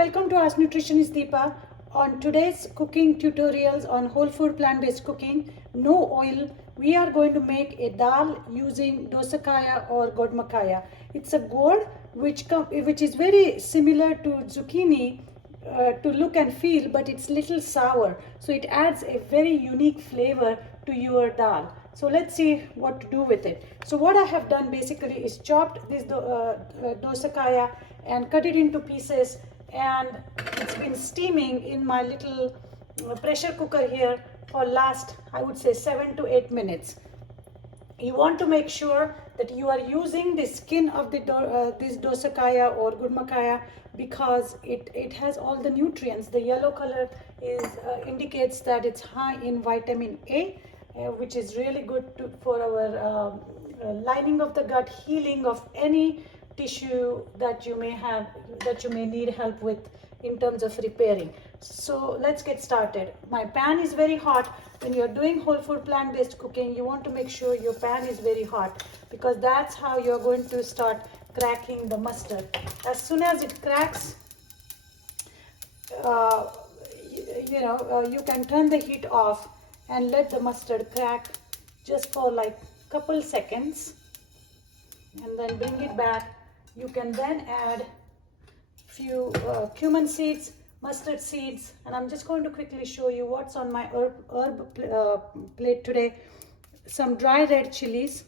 welcome to Ask Nutritionist Deepa. On today's cooking tutorials on whole food plant-based cooking, no oil, we are going to make a dal using Dosakaya or Godmakaya. It's a gourd which is very similar to zucchini to look and feel, but it's little sour. So it adds a very unique flavor to your dal. So let's see what to do with it. So what I have done basically is chopped this Dosakaya and cut it into pieces, and it's been steaming in my little pressure cooker here for last, I would say, 7 to 8 minutes. You want to make sure that you are using the skin of this Dosakaya or Gudmakaya because it has all the nutrients. The yellow color indicates that it's high in vitamin A, which is really good for our lining of the gut, healing of any tissue that you may need help with in terms of repairing. So let's get started. My pan is very hot. When you're doing whole food plant-based cooking, you want to make sure your pan is very hot because that's how you're going to start cracking the mustard. As soon as it cracks, you can turn the heat off and let the mustard crack just for like couple seconds, and then bring it back. You can then add few cumin seeds, mustard seeds, and I'm just going to quickly show you what's on my herb plate today. Some dry red chilies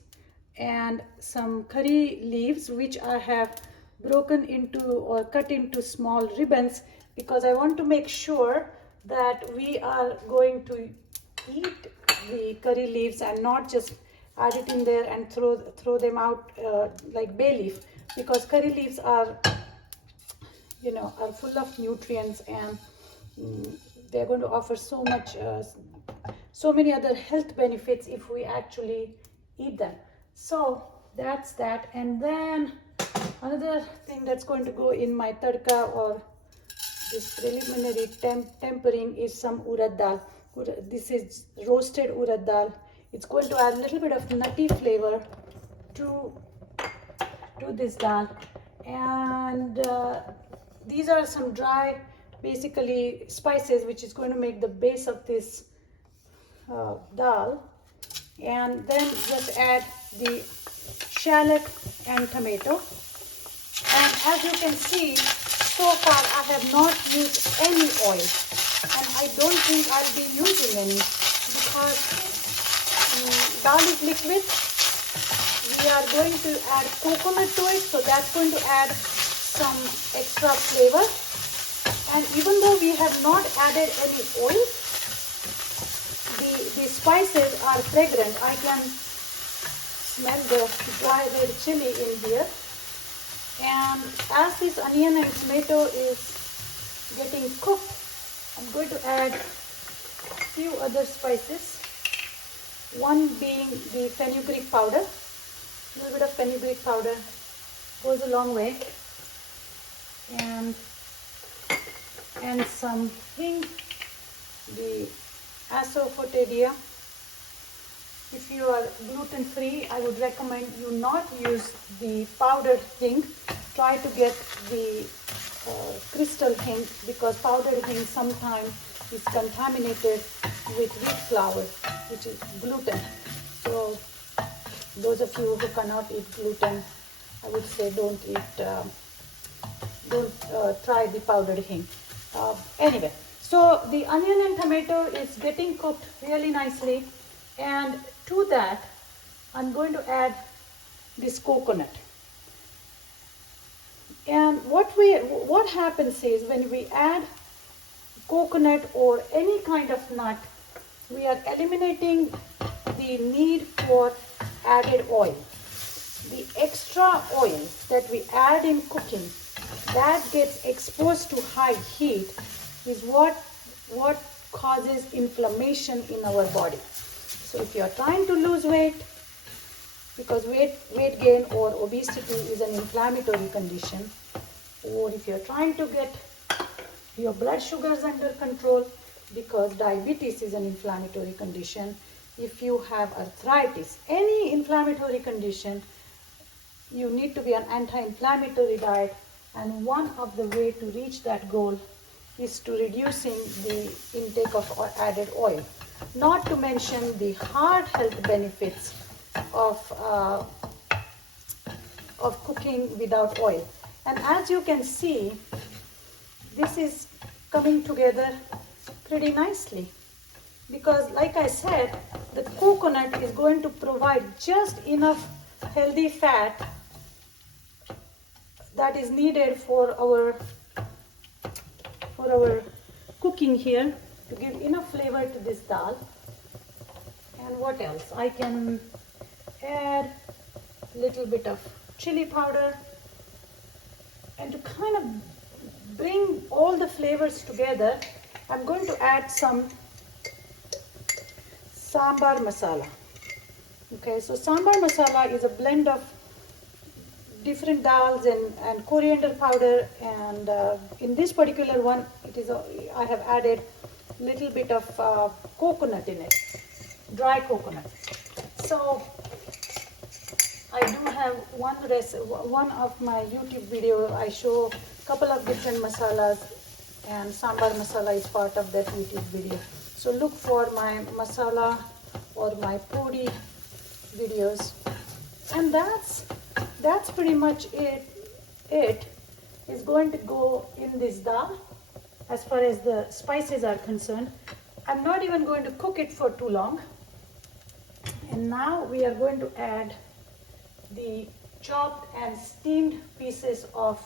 and some curry leaves, which I have broken into or cut into small ribbons because I want to make sure that we are going to eat the curry leaves and not just add it in there and throw them out like bay leaf, because curry leaves are full of nutrients, and they're going to offer so many other health benefits if we actually eat them. So that's that. And then another thing that's going to go in my tadka or this preliminary tempering is some urad dal. This is roasted urad dal. It's going to add a little bit of nutty flavor to this dal. And these are some dry, basically, spices, which is going to make the base of this dal. And then just add the shallot and tomato. And as you can see, so far I have not used any oil, and I don't think I'll be using any because dal is liquid. We are going to add coconut to it, so that's going to add some extra flavor. And even though we have not added any oil, the spices are fragrant. I can smell the dry red chili in here. And as this onion and tomato is getting cooked, I'm going to add a few other spices. One being the fenugreek powder. A little bit of fenugreek powder goes a long way. And some hing, the asafoetida. If you are gluten-free, I would recommend you not use the powdered hing. Try to get the crystal hing, because powdered hing sometimes is contaminated with wheat flour, which is gluten. So those of you who cannot eat gluten, I would say don't try the powdered hing. Anyway, so the onion and tomato is getting cooked really nicely, and to that I'm going to add this coconut. And what happens is, when we add coconut or any kind of nut, we are eliminating the need for added oil. The extra oil that we add in cooking, that gets exposed to high heat, is what causes inflammation in our body. So if you are trying to lose weight, because weight gain or obesity is an inflammatory condition, or if you're trying to get your blood sugars under control, because diabetes is an inflammatory condition, if you have arthritis, any inflammatory condition, you need to be on anti-inflammatory diet And one of the way to reach that goal is to reducing the intake of added oil. Not to mention the heart health benefits of cooking without oil. And as you can see, this is coming together pretty nicely, because like I said, the coconut is going to provide just enough healthy fat that is needed for our cooking here to give enough flavor to this dal. And what else? I can add a little bit of chili powder, and to kind of bring all the flavors together, I'm going to add some sambar masala. Okay, so sambar masala is a blend of different dals and coriander powder, and in this particular one, I have added a little bit of coconut in it, dry coconut. So I do have one of my YouTube video. I show a couple of different masalas, and sambar masala is part of that YouTube video. So look for my masala or my podi videos, and that's pretty much it. It is going to go in this dal as far as the spices are concerned. I'm not even going to cook it for too long. And now we are going to add the chopped and steamed pieces of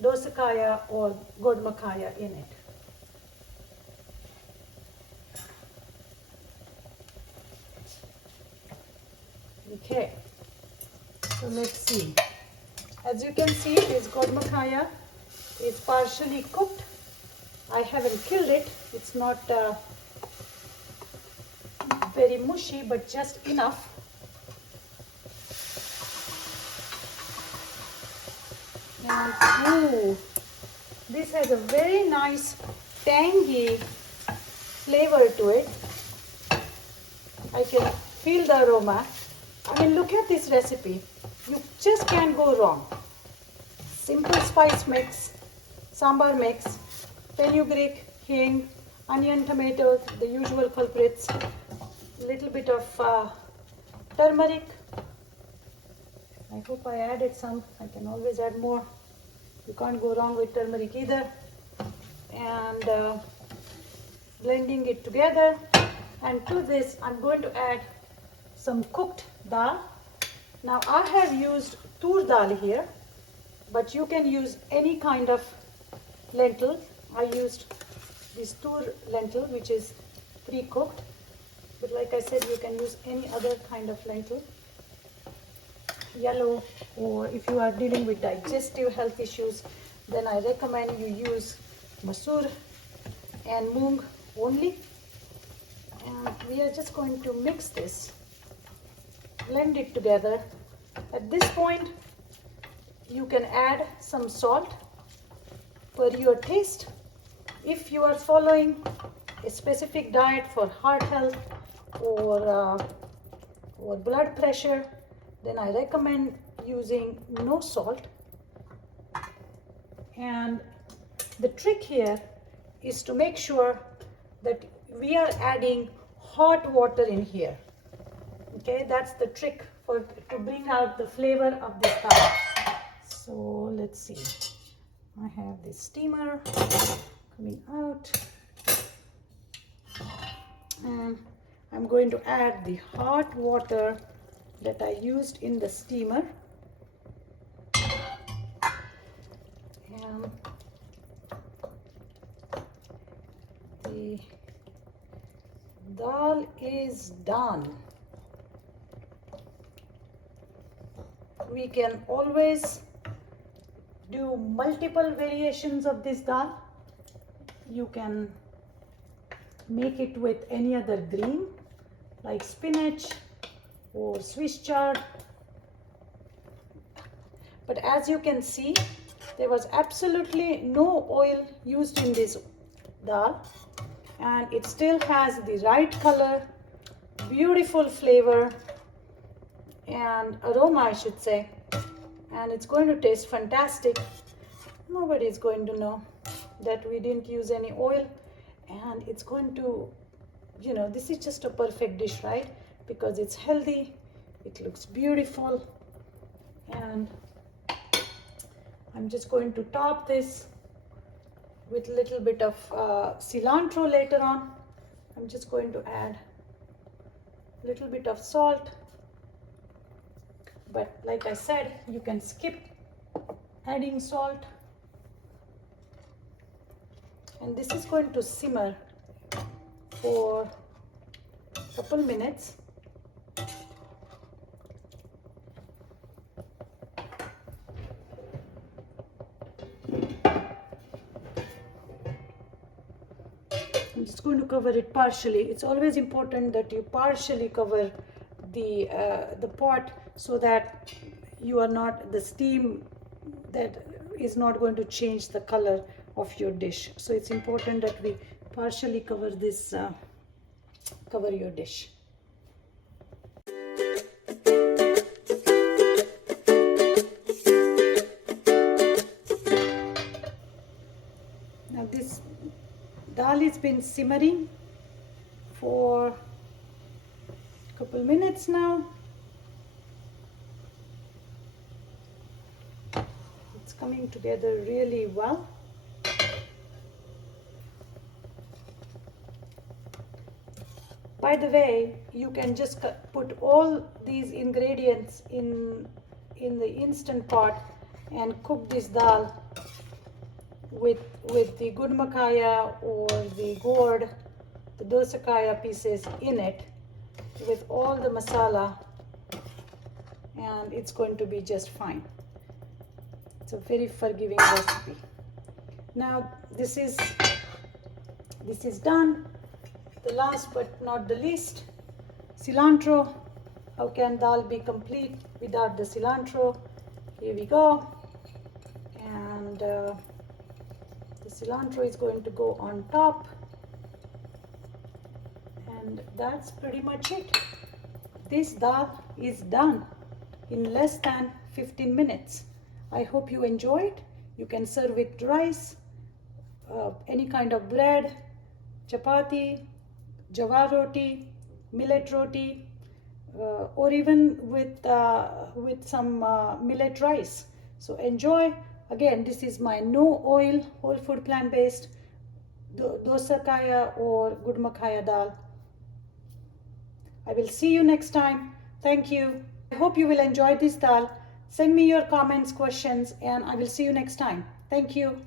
Dosakaya or Godmakaya in it. Okay, so let's see. As you can see, this Godmakaya is partially cooked. I haven't killed it. It's not very mushy, but just enough. And ooh, this has a very nice tangy flavor to it. I can feel the aroma. I mean, look at this recipe. You just can't go wrong. Simple spice mix, sambar mix, fenugreek, hing, onion, tomatoes, the usual culprits, little bit of turmeric. I hope I added some. I can always add more. You can't go wrong with turmeric either. And blending it together. And to this, I'm going to add some cooked dal. Now I have used tur dal here, but you can use any kind of lentil. I used this tur lentil, which is pre-cooked, but like I said, you can use any other kind of lentil, yellow, or if you are dealing with digestive health issues, then I recommend you use masoor and moong only. And we are just going to mix this, blend it together. At this point, you can add some salt per your taste. If you are following a specific diet for heart health or blood pressure, then I recommend using no salt. And the trick here is to make sure that we are adding hot water in here. Okay, that's the trick to bring out the flavor of this dal. So let's see. I have this steamer coming out, and I'm going to add the hot water that I used in the steamer. And the dal is done. We can always do multiple variations of this dal. You can make it with any other green like spinach or Swiss chard. But as you can see, there was absolutely no oil used in this dal, and it still has the right color, beautiful flavor and aroma, I should say, and it's going to taste fantastic. Nobody is going to know that we didn't use any oil, and it's going to, you know, this is just a perfect dish, right? Because it's healthy, it looks beautiful, and I'm just going to top this with a little bit of cilantro later on. I'm just going to add a little bit of salt, but like I said, you can skip adding salt. And this is going to simmer for a couple minutes. I'm just going to cover it partially. It's always important that you partially cover the pot, so that you are not, the steam that is not going to change the color of your dish. So it's important that we partially cover this, cover your dish. Now this dal has been simmering for a couple minutes now. It's coming together really well. By the way, you can just put all these ingredients in the instant pot and cook this dal with the gudmakaya or the gourd, the dosakaya pieces in it, with all the masala, and it's going to be just fine. It's a very forgiving recipe. Now this is done. The last but not the least, cilantro. How can dal be complete without the cilantro? Here we go. And the cilantro is going to go on top. And that's pretty much it. This dal is done in less than 15 minutes. I hope you enjoyed. You can serve with rice, any kind of bread, chapati, jawar roti, millet roti, or even with some millet rice. So enjoy. Again, this is my no oil, whole food plant-based dosakaya or gudmakaya dal. I will see you next time. Thank you. I hope you will enjoy this dal. Send me your comments, questions, and I will see you next time. Thank you.